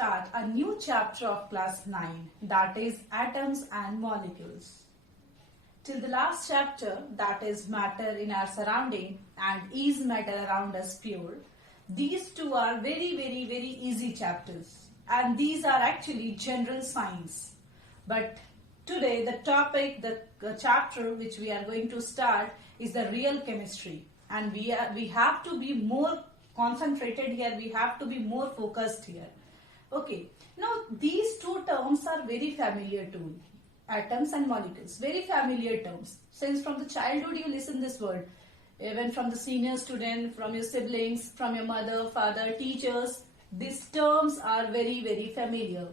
start a new chapter of class 9, that is atoms and molecules. Till the last chapter, that is matter in our surrounding and is matter around us pure, these two are very easy chapters, and these are actually general science. But today the topic, the chapter which we are going to start is the real chemistry, and we have to be more concentrated here, we have to be more focused here. Okay, now these two terms are very familiar to you. Atoms and molecules, very familiar terms. Since from the childhood you listen this word, even from the senior student, from your siblings, from your mother, father, teachers, these terms are very familiar.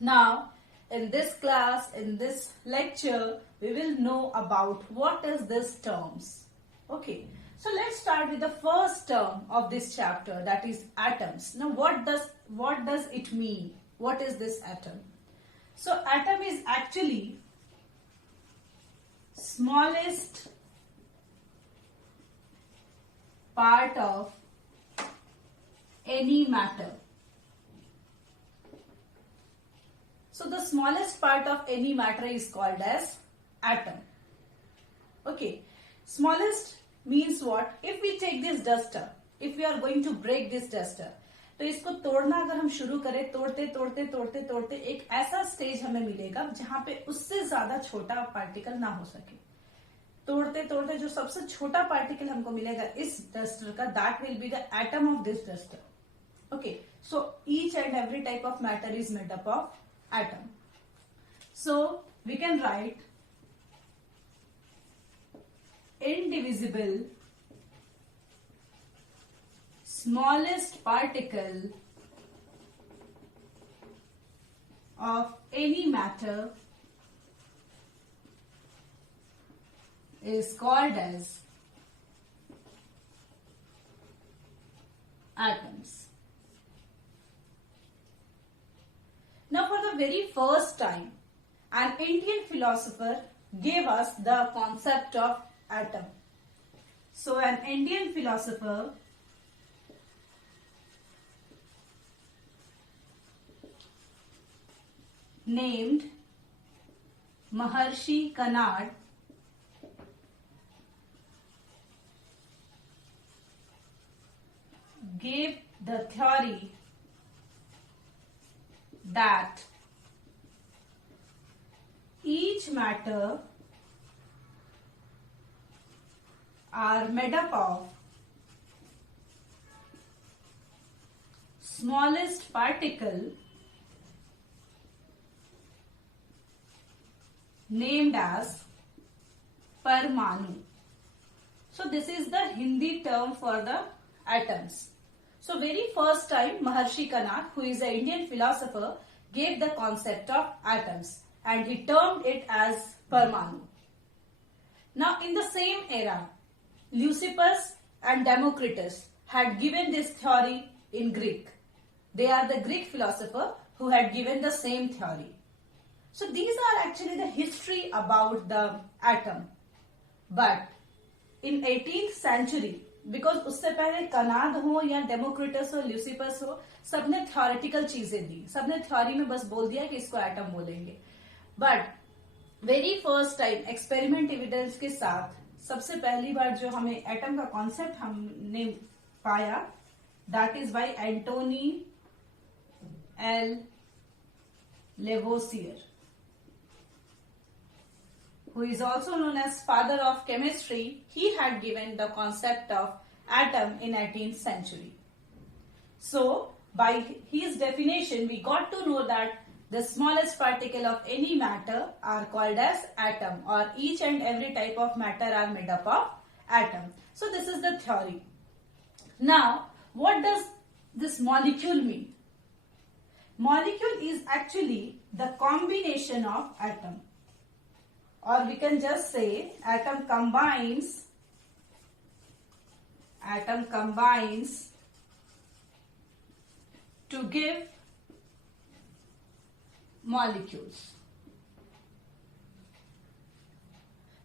Now, in this class, in this lecture, we will know about what is this terms. Okay, so let's start with the first term of this chapter, that is atoms. Now, what does it mean? What is this atom? So, atom is actually smallest part of any matter. So, the smallest part of any matter is called as atom. Okay, smallest means what? If we take this duster, if we are going to break this duster, तो इसको तोड़ना अगर हम शुरू करें, तोड़ते एक ऐसा स्टेज हमें मिलेगा जहां पे उससे ज्यादा छोटा पार्टिकल ना हो सके. तोड़ते जो सबसे छोटा पार्टिकल हमको मिलेगा इस डस्टर का, that will be the atom of this duster. Okay, so each and every type of matter is made up of atom. So we can write indivisible smallest particle of any matter is called as atoms. Now, for the very first time, an Indian philosopher gave us the concept of atom. So, an Indian philosopher named Maharshi Kanad gave the theory that each matter are made up of smallest particle named as Parmanu. So this is the Hindi term for the atoms. So very first time Maharshi Kanad, who is an Indian philosopher, gave the concept of atoms and he termed it as Parmanu. Now in the same era, Leucippus and Democritus had given this theory in Greek. They are the Greek philosopher who had given the same theory. So these are actually the history about the atom. But in 18th century, because उससे पहले कनाद हो या Democritus हो, Leucippus हो, सबने theoretical चीजें दी, सबने theory में बस बोल दिया कि इसको एटम बोलेंगे. But very first time experiment evidence के साथ सबसे पहली बार जो हमें एटम का कॉन्सेप्ट हमने पाया, that is by Antoine L Lavoisier, who is also known as father of chemistry. He had given the concept of atom in 18th century. So, by his definition, we got to know that the smallest particle of any matter are called as atom, or each and every type of matter are made up of atom. So, this is the theory. Now, what does this molecule mean? Molecule is actually the combination of atom. Or we can just say atom combines to give molecules.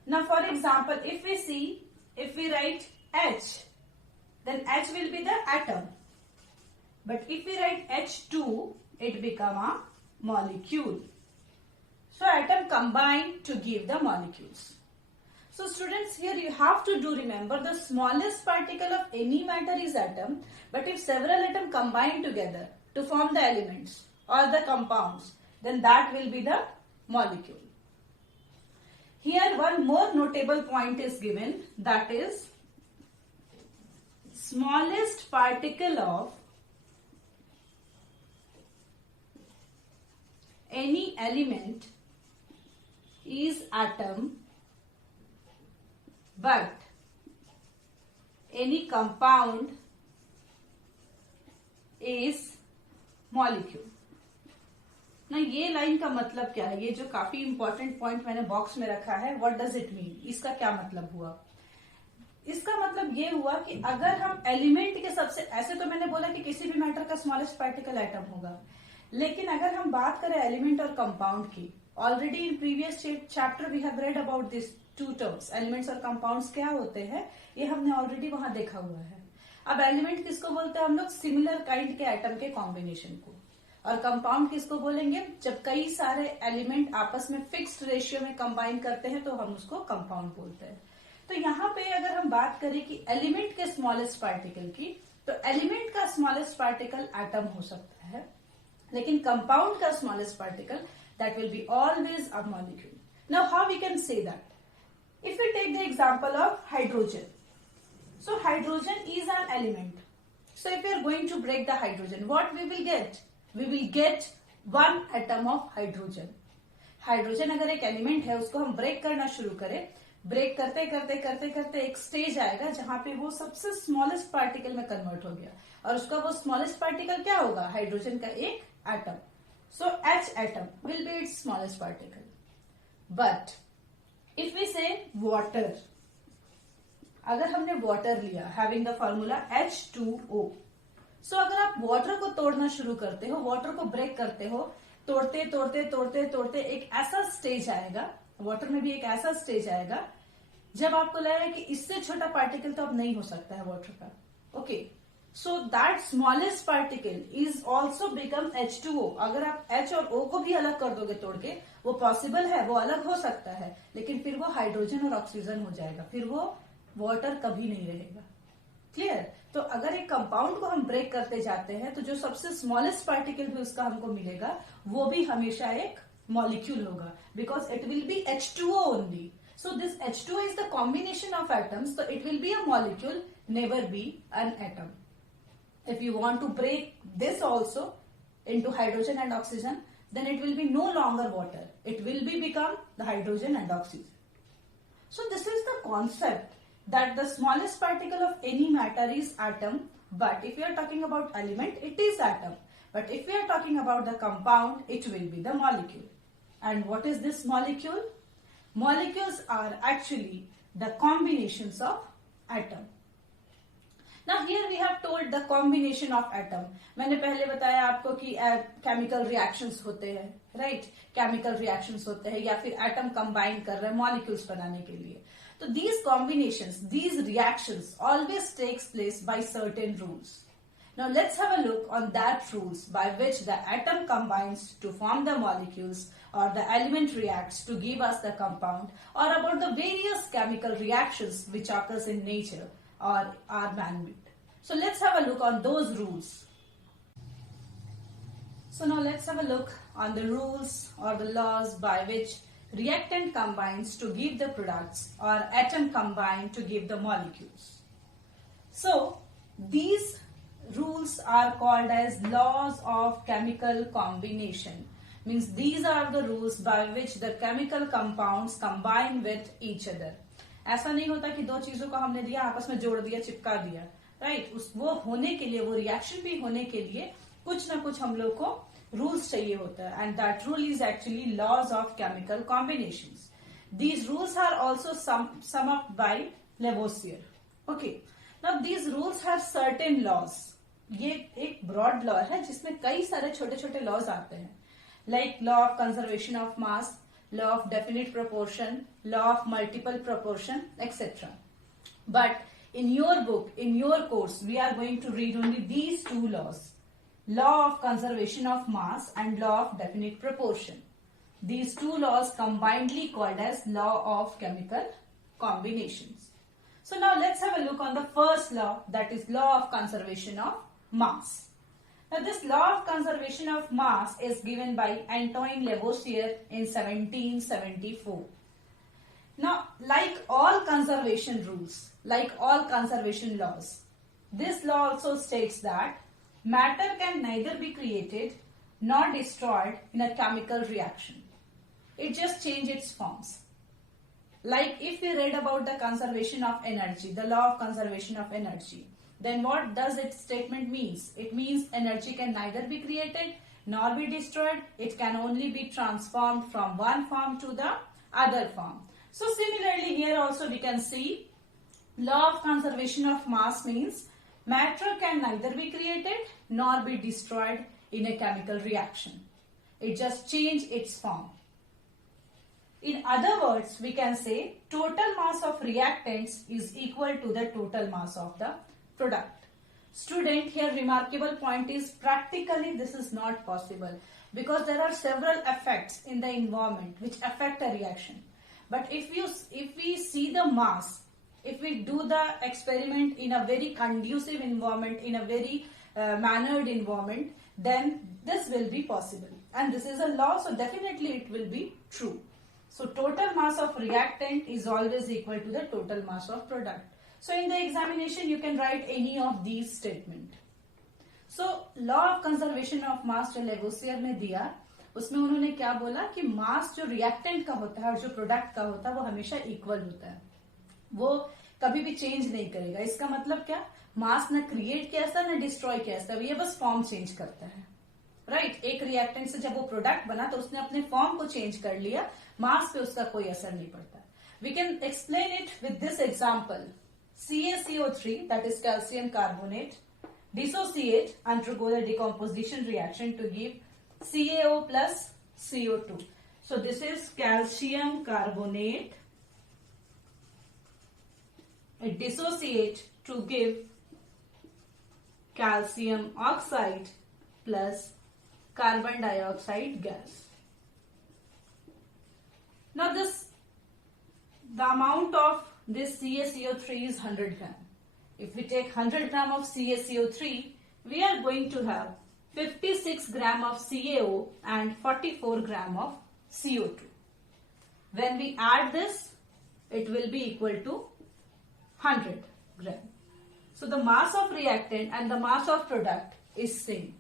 Now for example, if we write H, then H will be the atom. But if we write H2, it become a molecule. So atom combine to give the molecules. So students, here you have to remember the smallest particle of any matter is atom, but if several atoms combine together to form the elements or the compounds, then that will be the molecule. Here one more notable point is given, that is smallest particle of any element is atom, but any compound is molecule. ना ये line का मतलब क्या है, ये जो काफी important point मैंने बॉक्स में रखा है, व्हाट डज इट मीन, इसका क्या मतलब हुआ? इसका मतलब ये हुआ कि अगर हम एलिमेंट के सबसे, ऐसे तो मैंने बोला कि किसी भी मैटर का स्मॉलेस्ट पार्टिकल एटम होगा, लेकिन अगर हम बात करें एलिमेंट और कंपाउंड की, already in previous chapter we have read about this two terms, elements और कंपाउंड्स क्या होते हैं, ये हमने ऑलरेडी वहां देखा हुआ है. अब एलिमेंट किसको बोलते हैं हम लोग? सिमिलर काइंड के एटम के कॉम्बिनेशन को. और कंपाउंड किसको बोलेंगे? जब कई सारे एलिमेंट आपस में फिक्स्ड रेशियो में कंबाइन करते हैं तो हम उसको कंपाउंड बोलते हैं. तो यहाँ पे अगर हम बात करें कि एलिमेंट के स्मॉलेस्ट पार्टिकल की, तो एलिमेंट का स्मॉलेस्ट पार्टिकल एटम हो सकता है, लेकिन कंपाउंड का smallest particle that will be always a molecule. Now how we can say that? If we take the example of hydrogen, so hydrogen is an element. So if we are going to break the hydrogen, what we will get? We will get one atom of hydrogen. Hydrogen अगर एक element है, उसको हम break करना शुरू करें, break करते करते करते करते एक स्टेज आएगा जहां पे वो सबसे स्मॉलेस्ट पार्टिकल में कन्वर्ट हो गया, और उसका वो स्मॉलेस्ट पार्टिकल क्या होगा? हाइड्रोजन का एक atom. So H atom will be its smallest particle. But if we say water, अगर हमने वाटर लिया, हैविंग द फॉर्मूला H2O, सो अगर आप वाटर को तोड़ना शुरू करते हो, वाटर को ब्रेक करते हो, तोड़ते तोड़ते तोड़ते तोड़ते एक ऐसा स्टेज आएगा, वाटर में भी एक ऐसा स्टेज आएगा जब आपको लगेगा कि इससे छोटा पार्टिकल तो अब नहीं हो सकता है वाटर का. Okay, so that smallest particle is also become H2O. अगर आप H और O को भी अलग कर दोगे तोड़ के, वो पॉसिबल है, वो अलग हो सकता है, लेकिन फिर वो हाइड्रोजन और ऑक्सीजन हो जाएगा, फिर वो वाटर कभी नहीं रहेगा. क्लियर? तो अगर एक कंपाउंड को हम ब्रेक करते जाते हैं तो जो सबसे स्मॉलेस्ट पार्टिकल भी उसका हमको मिलेगा, वो भी हमेशा एक मॉलिक्यूल होगा, because it will be H2O only. So this H2O is the combination of atoms, so it will be a molecule, never be an atom. If you want to break this also into hydrogen and oxygen, then it will be no longer water. It will be become the hydrogen and oxygen. So this is the concept that the smallest particle of any matter is atom, but if we are talking about element, it is atom. But if we are talking about the compound, it will be the molecule. And what is this molecule? Molecules are actually the combinations of atom. Now here we have told the combination of atom. मैंने पहले बताया आपको कि chemical reactions होते हैं, right? Chemical reactions होते हैं या फिर एटम कंबाइन कर रहे हैं मॉलिक्यूल्स बनाने के लिए. तो these combinations, these reactions always takes place by certain rules. Now let's have a look on that rules by which the atom combines to form the molecules or the element reacts to give us the compound, or about the various chemical reactions which occurs in nature or are man-made. So let's have a look on those rules. So now let's have a look on the rules or the laws by which reactant combines to give the products or atom combine to give the molecules. So these rules are called as laws of chemical combination. Means these are the rules by which the chemical compounds combine with each other. ऐसा नहीं होता कि दो चीजों को हमने दिया, आपस में जोड़ दिया, चिपका दिया, राइट? वो होने के लिए, वो रिएक्शन भी होने के लिए कुछ ना कुछ हम लोग को रूल्स चाहिए होता है, and that rule is actually laws of chemical combinations. These rules are also sum up by Lavoisier. Okay, now these rules have certain laws. ये एक ब्रॉड लॉ है जिसमें कई सारे छोटे छोटे लॉज आते हैं, like law of conservation of mass, law of definite proportion, law of multiple proportion, etc. But in your book, in your course, we are going to read only these two laws. law of conservation of mass and law of definite proportion. These two laws combinedly called as law of chemical combinations. So now let's have a look on the first law, that is law of conservation of mass. Now this law of conservation of mass is given by Antoine Lavoisier in 1774. Now, like all conservation rules, like all conservation laws, this law also states that matter can neither be created nor destroyed in a chemical reaction. It just changes its forms. Like if we read about the conservation of energy, the law of conservation of energy, then what does its statement means? It means energy can neither be created nor be destroyed. It can only be transformed from one form to the other form. So similarly here also we can see law of conservation of mass means matter can neither be created nor be destroyed in a chemical reaction. It just changes its form. In other words, we can say total mass of reactants is equal to the total mass of the product. Student, here remarkable point is practically this is not possible because there are several effects in the environment which affect a reaction. But if we see the mass, if we do the experiment in a very conducive environment, in a very mannered environment, then this will be possible. And this is a law, so definitely it will be true. So total mass of reactant is always equal to the total mass of product. So in the examination you can write any of these statements. So law of conservation of mass जो Lavoisier ने दिया, उसमें उन्होंने क्या बोला कि मास जो reactant का होता है और जो प्रोडक्ट का होता है वो हमेशा इक्वल होता है, वो कभी भी चेंज नहीं करेगा. इसका मतलब क्या, मास न क्रिएट कैसा न डिस्ट्रॉय कैसा, ये बस फॉर्म चेंज करता है. राइट, एक रिएक्टेंट से जब वो प्रोडक्ट बना तो उसने अपने फॉर्म को चेंज कर लिया, मास पे उसका कोई असर नहीं पड़ता. We can explain it with this example. CaCO3, that is calcium carbonate, dissociate, undergo the decomposition reaction to give CaO plus CO2. So this is calcium carbonate. It dissociate to give calcium oxide plus carbon dioxide gas. Now the amount of this CaCO3 is 100 gram. If we take 100 gram of CaCO3, we are going to have 56 gram of CaO and 44 gram of CO2. When we add this, it will be equal to 100 gram. So the mass of reactant and the mass of product is same.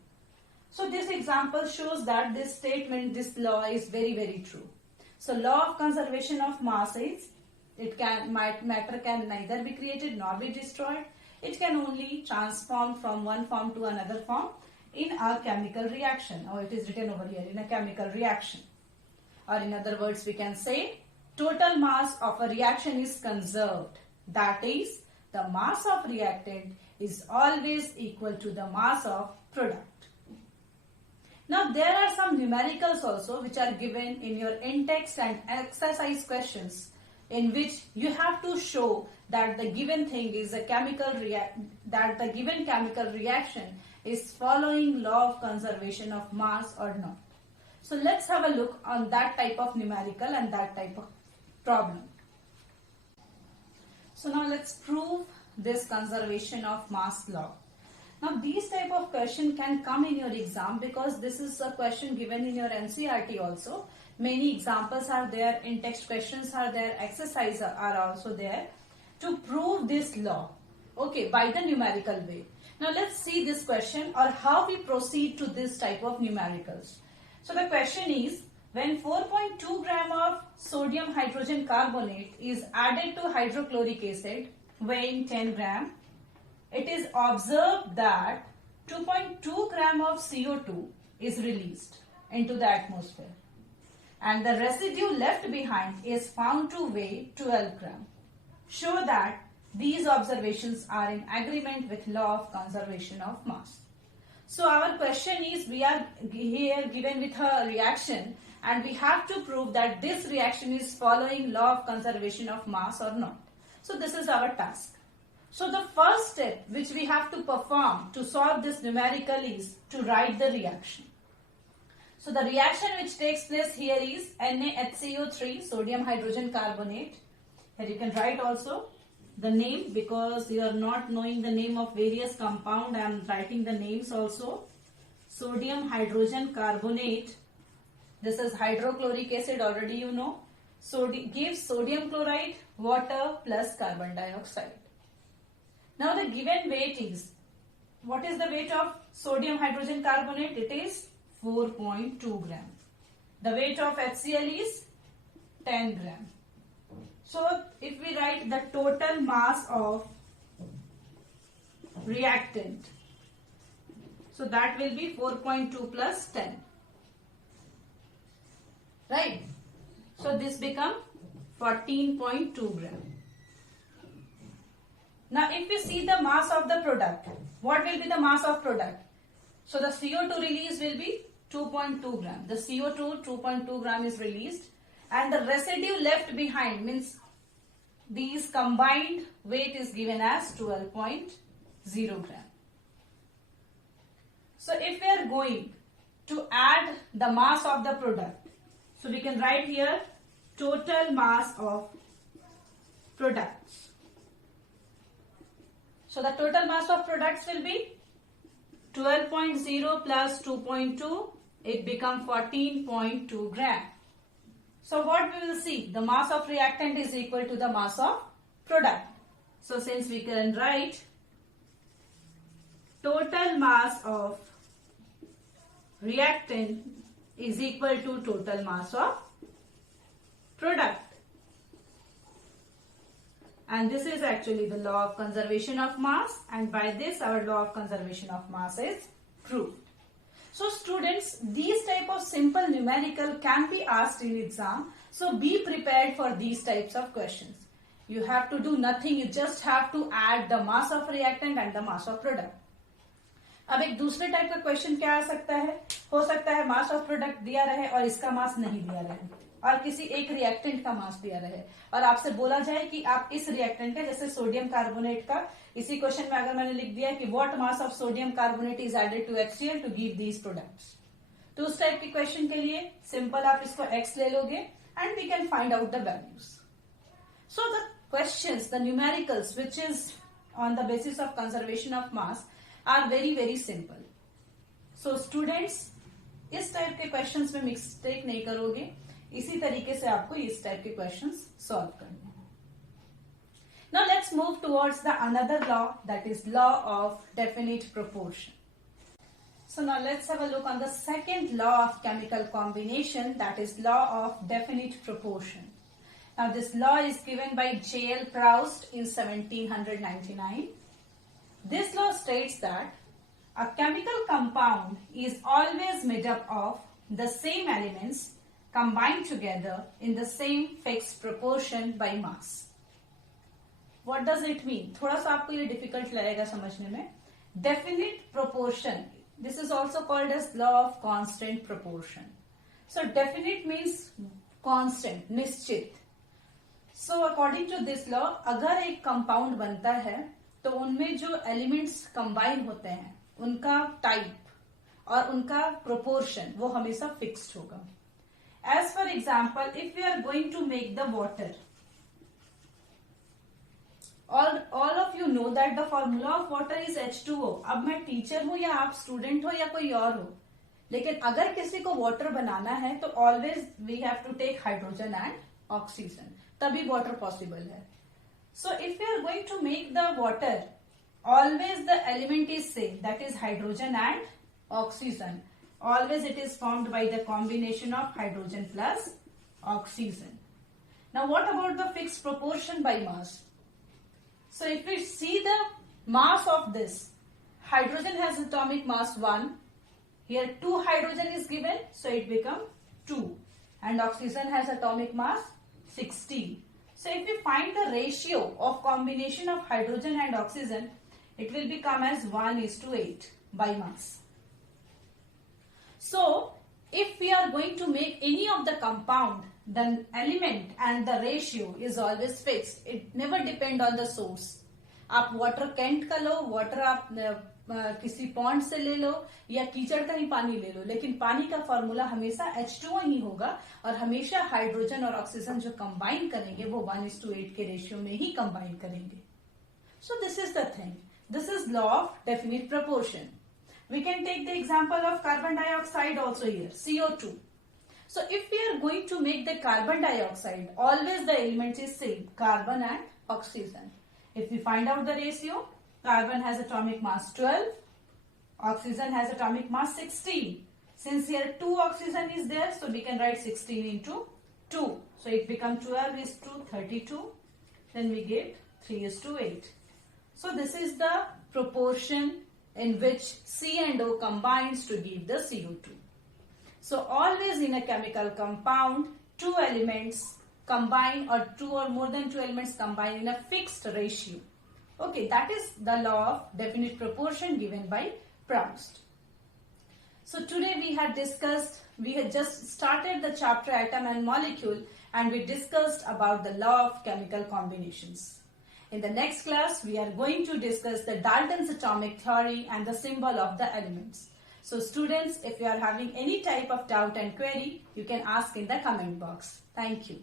So this example shows that this statement, this law is very, very true. So law of conservation of mass is matter can neither be created nor be destroyed. It can only transform from one form to another form in a chemical reaction, or it is written over here, in a chemical reaction. Or in other words, we can say total mass of a reaction is conserved. That is, the mass of reactant is always equal to the mass of product. Now there are some numericals also which are given in your in-text and exercise questions, in which you have to show that the given thing is a that the given chemical reaction is following law of conservation of mass or not. So let's have a look on that type of numerical and that type of problem. So now let's prove this conservation of mass law. Now these type of question can come in your exam because this is a question given in your NCERT also. Many examples are there, in-text questions are there, exercises are also there to prove this law, okay, by the numerical way. Now let's see this question or how we proceed to this type of numericals. So the question is, when 4.2 gram of sodium hydrogen carbonate is added to hydrochloric acid weighing 10 gram, it is observed that 2.2 gram of CO2 is released into the atmosphere, and the residue left behind is found to weigh 12 gram. Show that these observations are in agreement with law of conservation of mass. So our question is, we are here given with a reaction and we have to prove that this reaction is following law of conservation of mass or not. So this is our task. So the first step which we have to perform to solve this numerical is to write the reaction. So the reaction which takes place here is NaHCO3, sodium hydrogen carbonate. Here you can write also the name, because you are not knowing the name of various compound. I am writing the names also. Sodium hydrogen carbonate. This is hydrochloric acid, already you know. Gives sodium chloride, water plus carbon dioxide. Now the given weight is, what is the weight of sodium hydrogen carbonate? It is 4.2 gram. The weight of HCl is 10 gram. So if we write the total mass of reactant, so that will be 4.2 plus 10. Right? So this become 14.2 gram. Now if you see the mass of the product, what will be the mass of product? So the CO2 release will be 2.2 gram. The CO2 2.2 gram is released, and the residue left behind, means these combined weight is given as 12.0 gram. So if we are going to add the mass of the product, so we can write here total mass of products. So the total mass of products will be 12.0 plus 2.2, it becomes 14.2 gram. So what we will see, the mass of reactant is equal to the mass of product. So since we can write total mass of reactant is equal to total mass of product. And this is actually the law of conservation of mass, and by this our law of conservation of mass is proved. So students, these type of simple numerical can be asked in exam. So be prepared for these types of questions. You have to do nothing, you just have to add the mass of reactant and the mass of product. अब एक दूसरे type का question क्या आ सकता है? हो सकता है मास ऑफ प्रोडक्ट दिया रहे और इसका मास नहीं दिया रहे, और किसी एक रिएक्टेंट का मास दिया रहे, और आपसे बोला जाए कि आप इस रिएक्टेंट का, जैसे सोडियम कार्बोनेट का, इसी क्वेश्चन में अगर मैंने लिख दिया कि what mass of sodium carbonate is added to HCl to give these products, तो उस टाइप के क्वेश्चन के लिए सिंपल आप इसको x ले लोगे and we can find out the values. So the questions, the numericals which is on the basis of conservation of mass are very very simple. So students, इस type के questions में mistake नहीं करोगे, इसी तरीके से आपको इस टाइप के क्वेश्चंस सॉल्व करने हैं. Now let's move towards the another law, that is law of definite proportion. So now let's have a look on the second law of chemical combination, that is law of definite proportion. Now this law is given by J.L. Proust in 1799. This law states that a chemical compound is always made up of the same elements combined together in the same fixed proportion by mass. What does it mean? थोड़ा सा आपको ये difficult लगेगा समझने में. Definite proportion. This is also called as law of constant proportion. So definite means constant, निश्चित. So according to this law, अगर एक compound बनता है तो उनमें जो elements combine होते हैं, उनका type और उनका proportion वो हमेशा fixed होगा. As for example, if we are going to make the water, all of you know that the formula of water is H2O. अब मैं टीचर हूं या आप स्टूडेंट हो या कोई और हो, लेकिन अगर किसी को वाटर बनाना है तो always we have to take hydrogen and oxygen, तभी वाटर पॉसिबल है. So if you are going to make the water, always the element is same, that is hydrogen and oxygen. Always it is formed by the combination of hydrogen plus oxygen. Now what about the fixed proportion by mass? So if we see the mass of this, hydrogen has atomic mass 1, here 2 hydrogen is given, so it becomes 2, and oxygen has atomic mass 16. So if we find the ratio of combination of hydrogen and oxygen, it will become as 1:8 by mass. So, if we are going to make any of the compound, the element and the ratio is always fixed. It never depends on the source. आप water cantt का लो, water आप किसी pond से ले लो या कीचड़ का ही पानी ले लो, लेकिन पानी का फॉर्मूला हमेशा H2O ही होगा और हमेशा हाइड्रोजन और ऑक्सीजन जो कंबाइन करेंगे वो 1:8 के रेशियो में ही कंबाइन करेंगे. So this is the thing. This is law of definite proportion. We can take the example of carbon dioxide also here, CO2. So if we are going to make the carbon dioxide, always the elements is same, carbon and oxygen. If we find out the ratio, carbon has atomic mass 12, oxygen has atomic mass 16. Since here 2 oxygen is there, so we can write 16 into 2. So it becomes 12 is to 32. Then we get 3 is to 8. So this is the proportion in which C and O combines to give the CO2. So always in a chemical compound, two elements combine or two or more than two elements combine in a fixed ratio. Okay, that is the law of definite proportion given by Proust. So today we had just started the chapter atom and molecule, and we discussed about the law of chemical combinations. In the next class, we are going to discuss the Dalton's atomic theory and the symbol of the elements. So students, if you are having any type of doubt and query, you can ask in the comment box. Thank you.